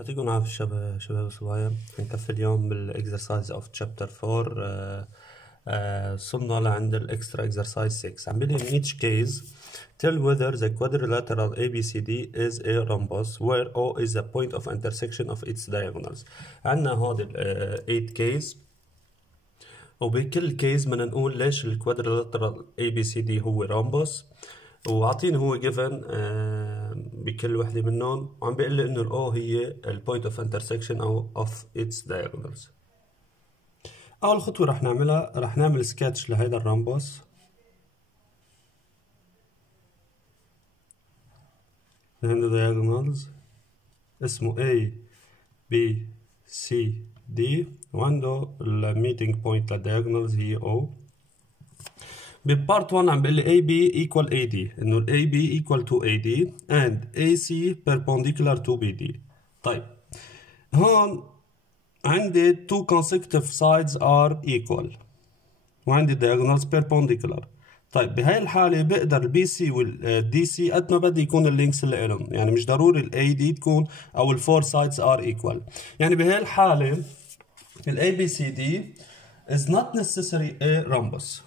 يعطيكم العافية شباب وصبايا. هنكفي اليوم بالاكسرسايز اوف تشابتر 4. وصلنا لعند الاكسترا اكسرسايز 6. عم بيقول in each case tell whether the quadrilateral ABCD is a rhombus where O is the point of intersection of its diagonals. عندنا هذا 8 كيس، وبكل كيس بدنا نقول ليش الكوادريلاترال ABCD هو rhombus، وعطيني هو given بكل وحدة منهم، وعم بيقول لي انه O هي ال point of intersection او of its diagonals. اول خطوة رح نعملها، رح نعمل سكتش لهيدا الرامبوس. عنده diagonals اسمه A B C D، وعنده الميتنج بوينت للdiagonals هي O. ببارت 1 عم بيقول لي AB equal AD، انه ال AB equal to AD and AC perpendicular to BD. طيب هون عندي two consecutive sides are equal وعندي diagonals perpendicular. طيب بهاي الحالة بقدر البي سي والدي سي قد ما بدي يكون اللينكس اللي لهم، يعني مش ضروري الاي دي تكون او الفور sides are equal. يعني بهاي الحالة الاي بي سي دي is not necessary a rhombus.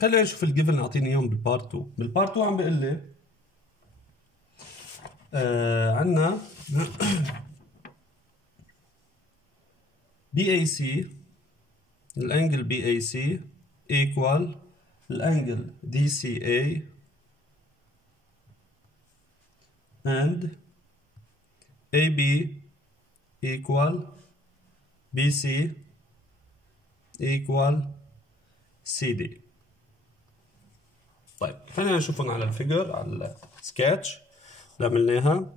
خلينا نشوف الجيفن اللي اعطيني اياهم بالبارت 2. بالبارت 2 عم بيقول لي عندنا بي اي سي، الانجل بي اي سي ايكوال الانجل دي سي اي and AB equal BC equal CD. طيب خلينا نشوفهم على الفيجر، على السكتش اللي عملناها.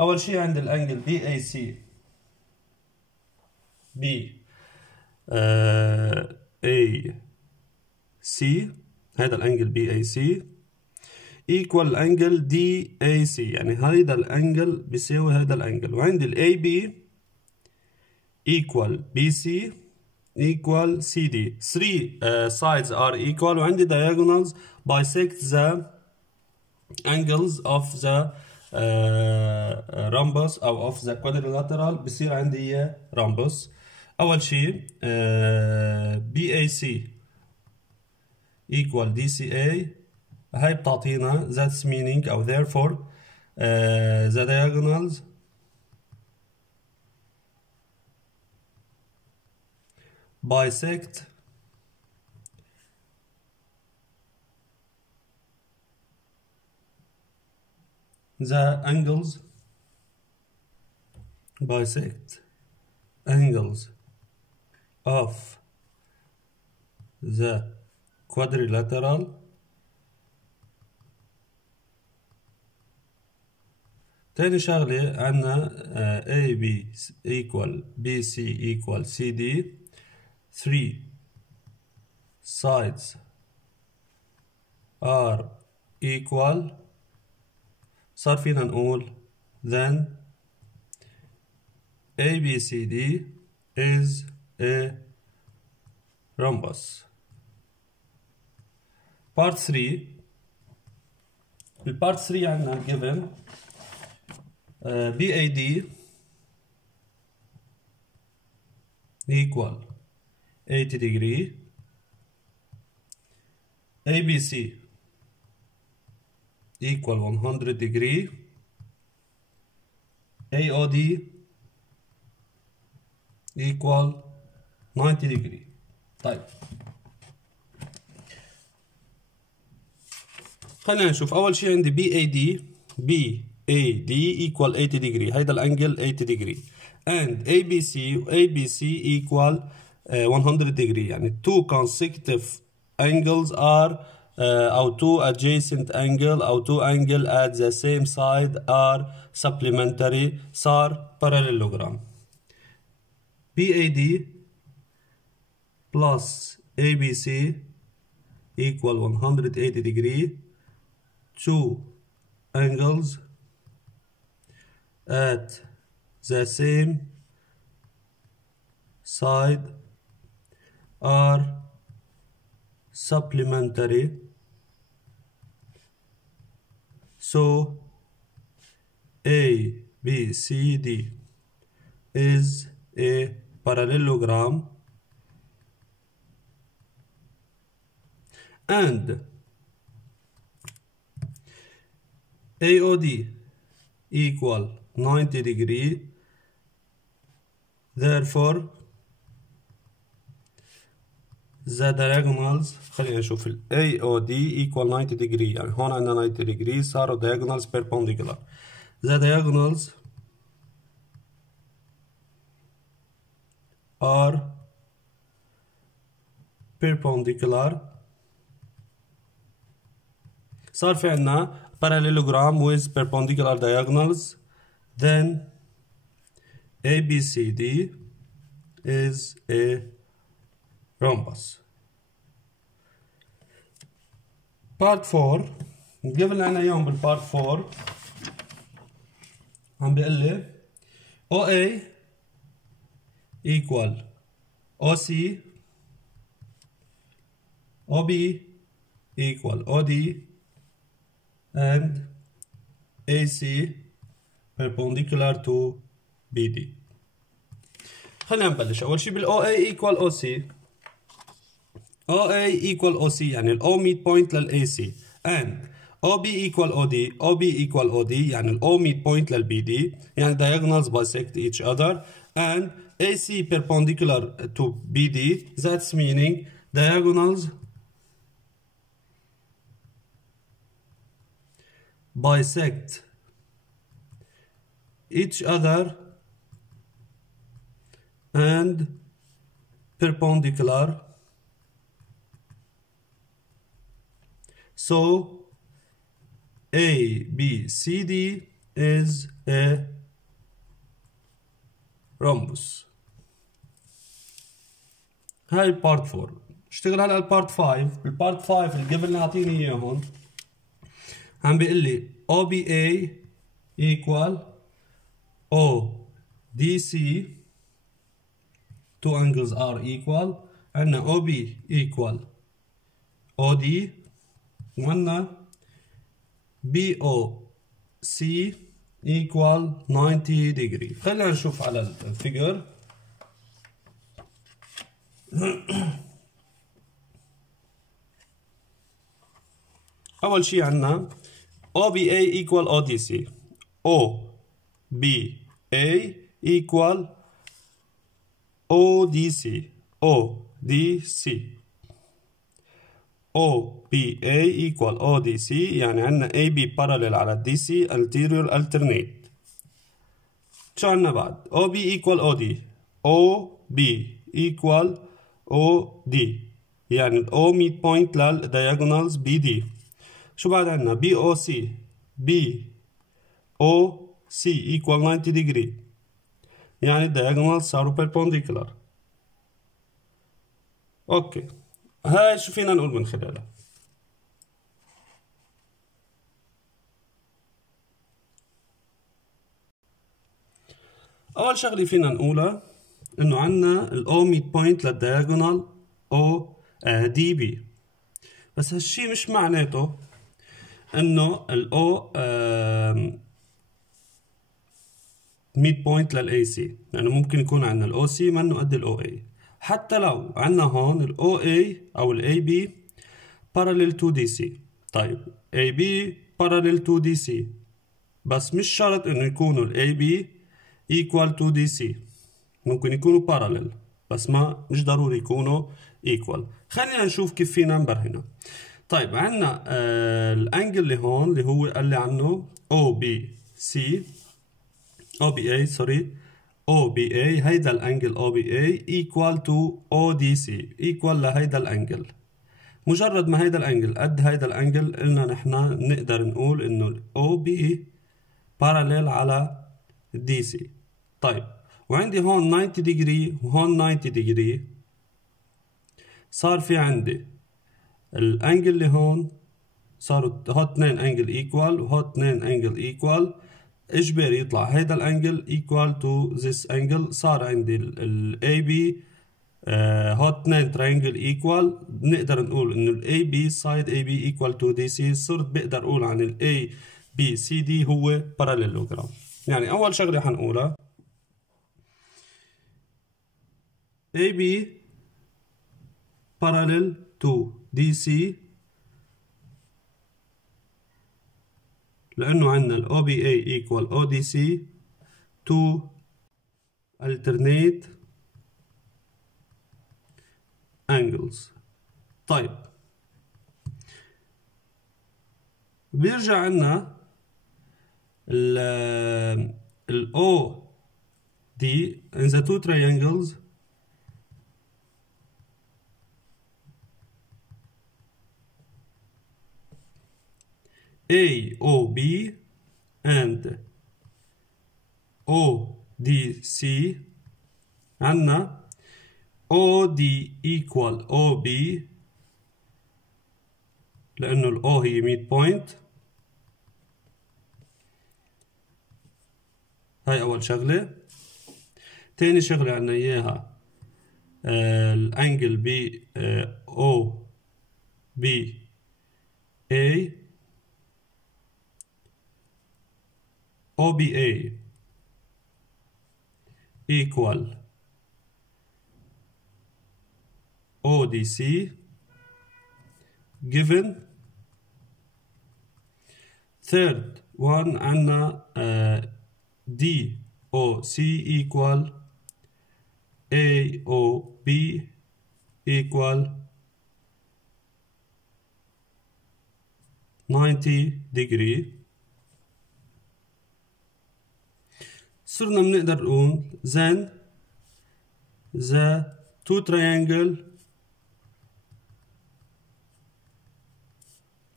اول شيء عند الانجل بي اي سي بي اي سي، هذا الانجل بي اي سي ايكوال الانجل دي اي سي، يعني هذا الانجل بيساوي هذا الانجل. وعندي الاي بي ايكوال بي سي equal CD. 3 sides are equal وعندي diagonals bisect the angles of the rhombus أو of the quadrilateral، بصير عندي rhombus. أول شيء BAC equal DCA، هاي بتعطينا that's meaning أو therefore the diagonals bisect the angles of the quadrilateral تاني شغلة عنا AB equal BC equal CD، 3 sides are equal، صار فينا نقول then ABCD is a rhombus. part 3. البارت 3 عندنا given BAD equal 80 degree، ABC equal 100 degree، AOD equal 90 degree. طيب خلينا نشوف. أول شيء عندي BAD equal 80 degree، هيدا الأنجل 80 degree and ABC equal 100 degree، يعني two consecutive angles are أو two adjacent angle أو two angle at the same side are supplementary صار parallelogram. BAD plus ABC equal 180 degree. Two angles at the same side are supplementary, so ABCD is a parallelogram, and AOD equal 90 degree. Therefore the diagonals، خلينا نشوف ال AOD equal 90 degree، يعني هون عندنا 90 degree صاروا diagonals perpendicular. The diagonals are perpendicular. صار في عنا parallelogram with perpendicular diagonals. Then ABCD is a rhombus. Part 4 قبل لنا يوم بالبارت 4 عم بيقول لي OA equal OC OB equal OD and AC perpendicular to BD. خلينا نبلش أول شي بال OA equal OC. OA equal OC يعني ال O mid point لل AC, and OB equal OD, OB equal OD يعني ال O mid point لل BD, يعني diagonals bisect each other, and AC perpendicular to BD, that's meaning diagonals bisect each other and perpendicular, so ABCD is a rhombus. هاي البارت 4. اشتغل هلا البارت 5. بالبارت 5 اللي قبل نعطيني اياه هون عم بيقول لي OBA equal ODC, two angles are equal, عندنا OB equal OD, وعندنا BOC equal 90 degree. خلينا نشوف على الفيجر. أول شي عندنا OBA equal ODC, OBA equal ODC, ODC, OBA equal ODC يعني عندنا AB parallel على DC anterior alternate. شو عندنا بعد؟ OB equal OD, OB equal OD يعني ال O mid point لل diagonals BD. شو بعد عندنا؟ BOC, BOC equal 90 degree يعني ال diagonals صاروا perpendicular. اوكي، هاي شو فينا نقول من خلالها؟ أول شغلة فينا نقولها إنه عنا ال O mid point للdiagonal ODB، بس هالشي مش معناته إنه ال O mid point لل AC، يعني ممكن يكون عنا ال OC منه قد ال OA، حتى لو عنا هون ال OA أو ال AB parallel to DC. طيب AB parallel to DC، بس مش شرط إنه يكونوا ال AB equal to DC، ممكن يكونوا parallel بس مش ضروري يكونوا equal. خلينا نشوف كيف فينا نبرهنها. طيب عنا الانجل اللي هون اللي هو قال لي عنه OBA سوري OBA، هيدا الانجل OBA equal to ODC equal لهيدا الانجل. مجرد ما هيدا الانجل قد هيدا الانجل قلنا نحن نقدر نقول انه ال OB parallel على DC. طيب وعندي هون 90 degree وهون 90 degree، صار في عندي الانجل اللي هون صاروا هون 2 انجل ايكوال وهون 2 انجل ايكوال، اجباري يطلع هيدا الانجل equal to this angle. صار عندي ال AB هون 2 triangle equal، بنقدر نقول انه ال AB side AB equal to DC. صرت بقدر اقول عن ال ABCD هو parallelogram. يعني اول شغله حنقولها AB parallel to DC، لأنه عندنا ال OBA equal ODC to alternate angles. طيب بيرجع عندنا ال OD in the two triangles AOB and ODC. عندنا OD equal OB لأنه ال O هي mid point. هاي أول شغلة. تاني شغلة عندنا إياها الأنجل ب OBA equal ODC given. third one عنا DOC equal AOB equal 90 degree. صرنا بنقدر نقول then the two triangle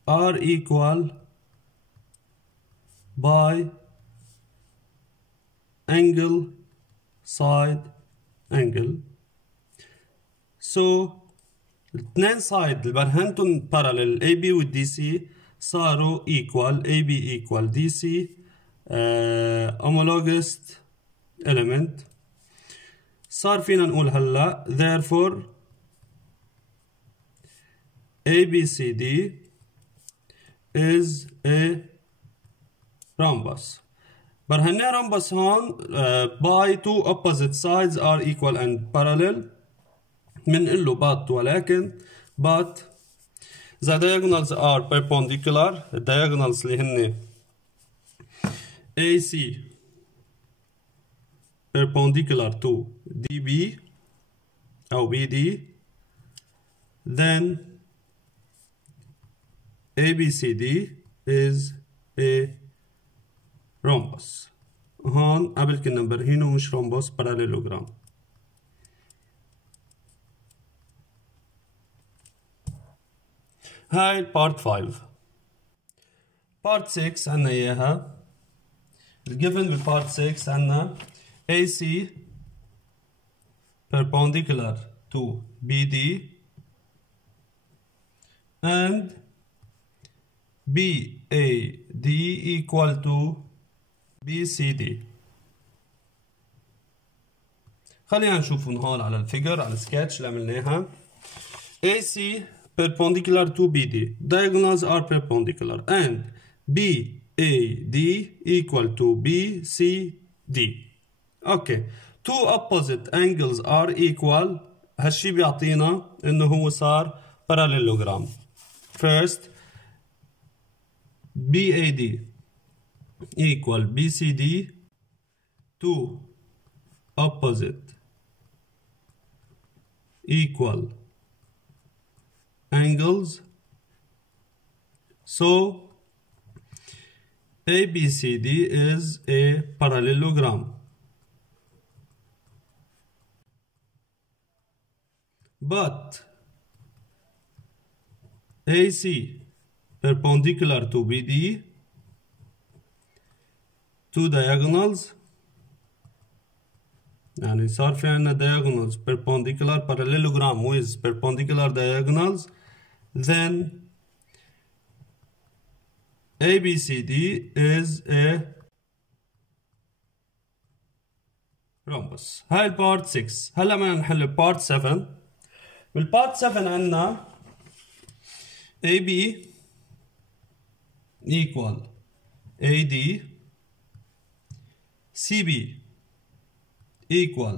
are equal by angle side angle. so الاثنين سايد اللي برهنتن parallel AB و DC صاروا equal AB equal DC homologous element. صار فينا نقول هلا therefore ABCD is a rhombus. برهنا rhombus هون by two opposite sides are equal and parallel. منقول له but ولكن but the diagonals are perpendicular. الdiagonals اللي هن AC perpendicular to DB أو BD, then ABCD is a rhombus. هون قبل كنا مبرهينه مش rhombus parallelogram. هاي part 5. part 6 عنا إياها. given بالpart 6 عنا AC perpendicular to BD and BAD equal to BCD. خلينا نشوف هون على الفيجر على السكتش اللي عملناها. AC perpendicular to BD, diagonals are perpendicular, and BAD equal to BCD. Okay, two opposite angles are equal. هالشي بيعطينا انه هو صار parallelogram. First BAD equal BCD, two opposite equal angles. So ABCD is a parallelogram. But AC perpendicular to BD, two diagonals يعني صار في عنا diagonals perpendicular parallelogram with perpendicular diagonals, then ABCD is a rhombus. هاي البارت 6. هلا بدنا نحل بارت 7. بالبارت 7 عنا AB equal AD, CB equal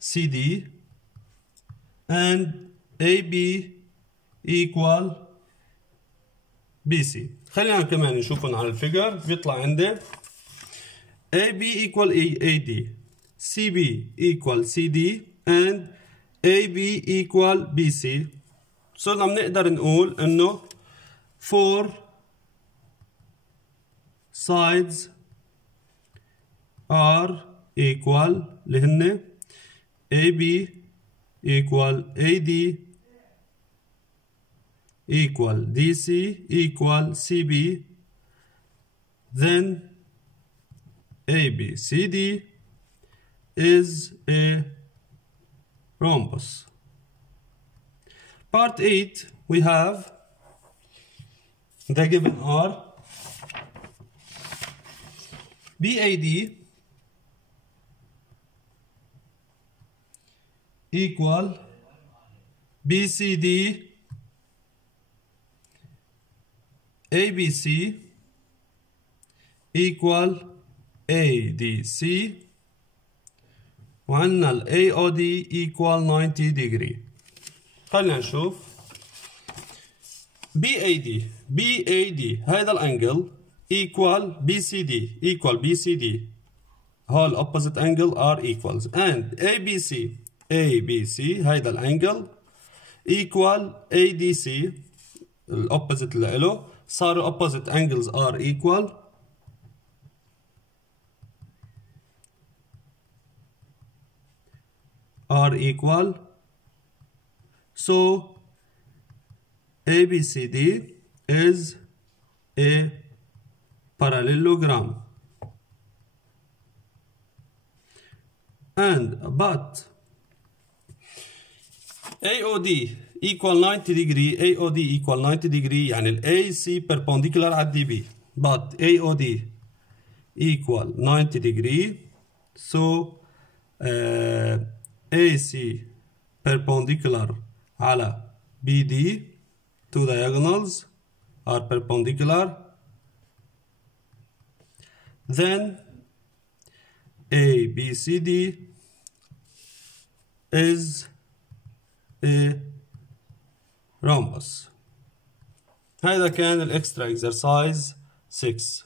CD, and AB equal BC. خلينا كمان نشوفهم على الفيجر. بيطلع عندي AB equal AD, CB equal CD, and AB equal BC. صرنا بنقدر نقول انه 4 sides are equal اللي هن AB equal AD equal DC equal CB, then ABCD is a rhombus. Part 8 we have the given are BAD equal BCD ABC equal ADC, وعندنا ال AOD equal 90 degree. خلينا نشوف BAD هذا الانجل equal BCD whole opposite angle are equals, and ABC هذا الانجل equal ADC الopposite اللي له. صاروا opposite angles are equal, so ABCD is a parallelogram, but AOD equal 90 degree يعني ال AC perpendicular على DB, but AOD equal 90 degree, so AC perpendicular على BD, two diagonals are perpendicular, then ABCD is a rhombus. هذا كان الاكسترا exercise 6.